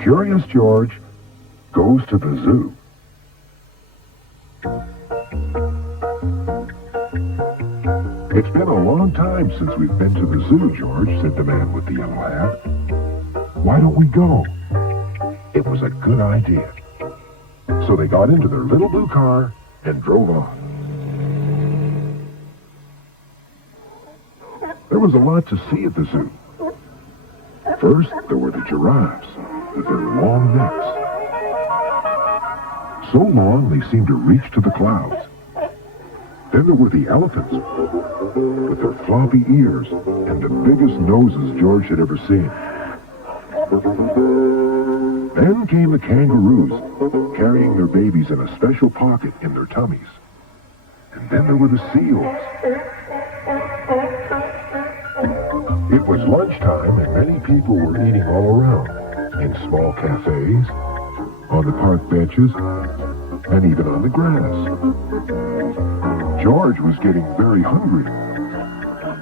Curious George goes to the zoo. It's been a long time since we've been to the zoo, George, said the man with the yellow hat. Why don't we go? It was a good idea. So they got into their little blue car and drove on. There was a lot to see at the zoo. First, there were the giraffes with their long necks. So long they seemed to reach to the clouds. Then there were the elephants with their floppy ears and the biggest noses George had ever seen. Then came the kangaroos, carrying their babies in a special pocket in their tummies. And then there were the seals. It was lunchtime and many people were eating all around, in small cafes, on the park benches, and even on the grass. George was getting very hungry.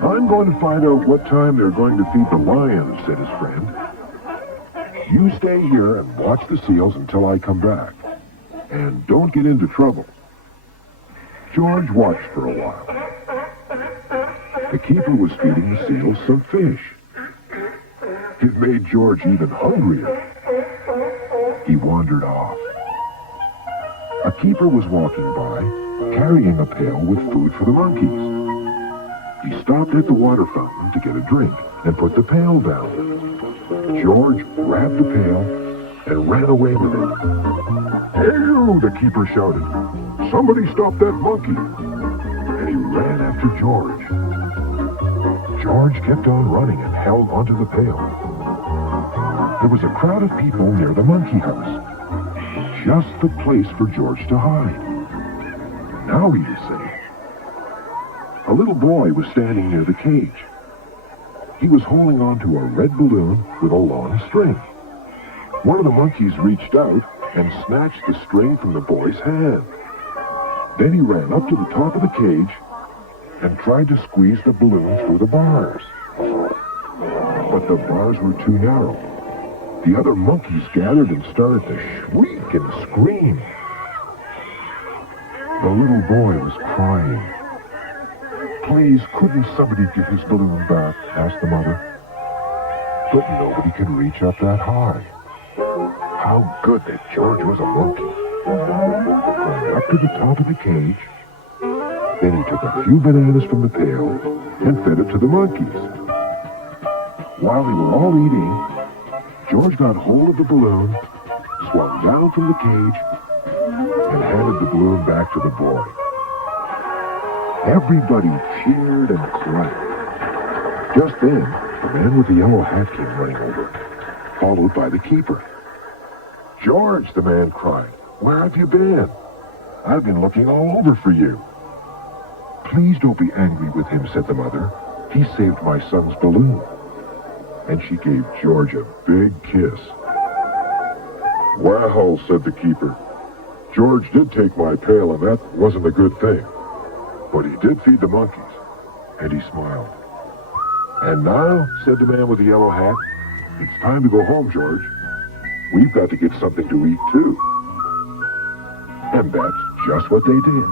I'm going to find out what time they're going to feed the lions, said his friend. You stay here and watch the seals until I come back. And don't get into trouble. George watched for a while. The keeper was feeding the seals some fish. It made George even hungrier. He wandered off. A keeper was walking by, carrying a pail with food for the monkeys. He stopped at the water fountain to get a drink and put the pail down. George grabbed the pail and ran away with it. "Hey, you!" the keeper shouted. "Somebody stop that monkey!" And he ran after George. George kept on running and held onto the pail. There was a crowd of people near the monkey house. Just the place for George to hide. Now he was safe. A little boy was standing near the cage. He was holding on to a red balloon with a long string. One of the monkeys reached out and snatched the string from the boy's hand. Then he ran up to the top of the cage and tried to squeeze the balloon through the bars. But the bars were too narrow. The other monkeys gathered and started to shriek and scream. The little boy was crying. "Please, couldn't somebody give his balloon back?" asked the mother. But nobody could reach up that high. How good that George was a monkey. Going up to the top of the cage, then he took a few bananas from the pail and fed it to the monkeys. While they were all eating, George got hold of the balloon, swung down from the cage, and handed the balloon back to the boy. Everybody cheered and clapped. Just then, the man with the yellow hat came running over, followed by the keeper. "George," the man cried, "where have you been? I've been looking all over for you." "Please don't be angry with him," said the mother. "He saved my son's balloon." And she gave George a big kiss. "Well," said the keeper, "George did take my pail, and that wasn't a good thing. But he did feed the monkeys." And he smiled. "And now," said the man with the yellow hat, "it's time to go home, George. We've got to get something to eat, too." And that's just what they did.